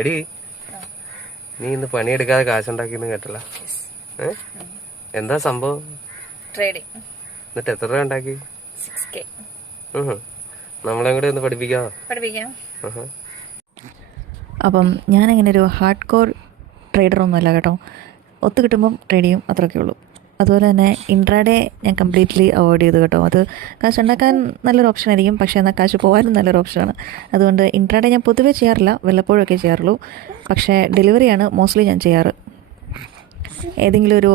എടി നീ ഇന്ന് പണിയെടുക്കാതെ കാശുണ്ടാക്കിയെന്ന് കേട്ടല്ല. എന്താ സംഭവം? ട്രേഡിംഗ്. എന്നിട്ട് എത്ര രൂപ ഉണ്ടാക്കി? 6K. നമ്മളെയും കൂടെ ഒന്ന് പഠിപ്പിക്കാം. അപ്പം ഞാനങ്ങനെ ഒരു ഹാർഡ് കോർ ട്രേഡറൊന്നുമല്ല കേട്ടോ. ഒത്തു കിട്ടുമ്പം ട്രേഡ് ചെയ്യും, അത്രയൊക്കെ ഉള്ളൂ. അതുപോലെ തന്നെ ഇൻട്രാഡേ ഞാൻ കംപ്ലീറ്റ്ലി അവോയ്ഡ് ചെയ്തു കേട്ടോ. അത് കാശ് ഉണ്ടാക്കാൻ നല്ലൊരു ഓപ്ഷൻ ആയിരിക്കും, പക്ഷേ എന്നാൽ കാശ് പോകാനും നല്ലൊരു ഓപ്ഷനാണ്. അതുകൊണ്ട് ഇൻട്രാഡേ ഞാൻ പൊതുവേ ചെയ്യാറില്ല, വല്ലപ്പോഴൊക്കെ ചെയ്യാറുള്ളൂ. പക്ഷേ ഡെലിവറിയാണ് മോസ്റ്റ്ലി ഞാൻ ചെയ്യാറ്. ഏതെങ്കിലും ഒരു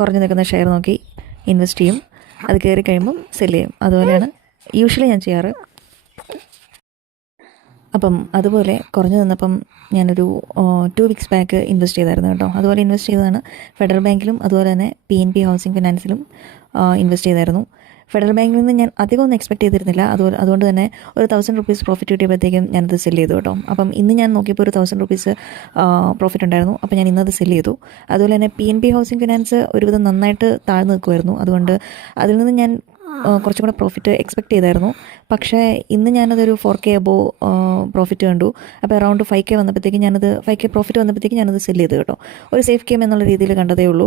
കുറഞ്ഞു നിൽക്കുന്ന ഷെയർ നോക്കി ഇൻവെസ്റ്റ് ചെയ്യും, അത് കയറി കഴിയുമ്പം സെല് ചെയ്യും. അതുപോലെയാണ് യൂഷ്വലി ഞാൻ ചെയ്യാറ്. അപ്പം അതുപോലെ കുറഞ്ഞു നിന്നപ്പം ഞാനൊരു 2 വീക്സ് ബാക്ക് ഇൻവെസ്റ്റ് ചെയ്തായിരുന്നു കേട്ടോ. അതുപോലെ ഇൻവെസ്റ്റ് ചെയ്തതാണ് ഫെഡറൽ ബാങ്കിലും അതുപോലെ തന്നെ PNB ഹൗസിംഗ് ഫിനാൻസിലും ഇൻവെസ്റ്റ് ചെയ്തായിരുന്നു. ഫെഡറൽ ബാങ്കിൽ നിന്ന് ഞാൻ അധികം ഒന്നും എക്സ്പെക്ട് ചെയ്തിരുന്നില്ല. അതുകൊണ്ട് തന്നെ ഒരു 1000 റുപ്പീസ് പ്രോഫിറ്റ് കിട്ടിയപ്പോഴത്തേക്കും ഞാനത് സെല് ചെയ്തു കേട്ടോ. അപ്പം ഇന്ന് ഞാൻ നോക്കിയപ്പോൾ ഒരു 1000 റുപ്പീസ് പ്രോഫിറ്റ് ഉണ്ടായിരുന്നു. അപ്പോൾ ഞാൻ ഇന്നത് സെല് ചെയ്തു. അതുപോലെ തന്നെ PNB ഹൗസിംഗ് ഫിനാൻസ് ഒരുവിധം നന്നായിട്ട് താഴ്ന്നു നിൽക്കുമായിരുന്നു. അതുകൊണ്ട് അതിൽ നിന്ന് ഞാൻ കുറച്ചും കൂടെ പ്രോഫിറ്റ് എക്സ്പെക്ട് ചെയ്തായിരുന്നു. പക്ഷേ ഇന്ന് ഞാനതൊരു 4K അബോവ് പ്രോഫിറ്റ് കണ്ടു. അപ്പോൾ അറൗണ്ട് 5K വന്നപ്പോഴത്തേക്കും 5K പ്രോഫിറ്റ് വന്നപ്പോഴത്തേക്കും ഞാനത് സെല് ചെയ്തു കേട്ടോ. ഒരു സേഫ് ഗെയിം എന്നുള്ള രീതിയിൽ കണ്ടതേ ഉള്ളൂ.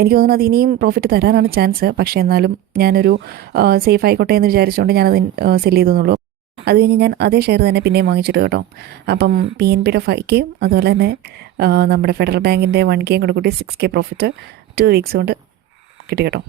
എനിക്ക് തോന്നുന്നു അത് ഇനിയും പ്രോഫിറ്റ് തരാനാണ് ചാൻസ്. പക്ഷേ എന്നാലും ഞാനൊരു സേഫ് ആയിക്കോട്ടെ എന്ന് വിചാരിച്ചുകൊണ്ട് ഞാനത് സെല് ചെയ്തെന്നുള്ളൂ. അത് കഴിഞ്ഞ് ഞാൻ അതേ ഷെയർ തന്നെ പിന്നെയും വാങ്ങിച്ചിട്ട് കേട്ടോ. അപ്പം PNBയുടെ 5K അതുപോലെ തന്നെ നമ്മുടെ ഫെഡറൽ ബാങ്കിൻ്റെ 1K കൂടെ കൂട്ടി 6K പ്രോഫിറ്റ് 2 വീക്സ് കൊണ്ട് കിട്ടി കേട്ടോ.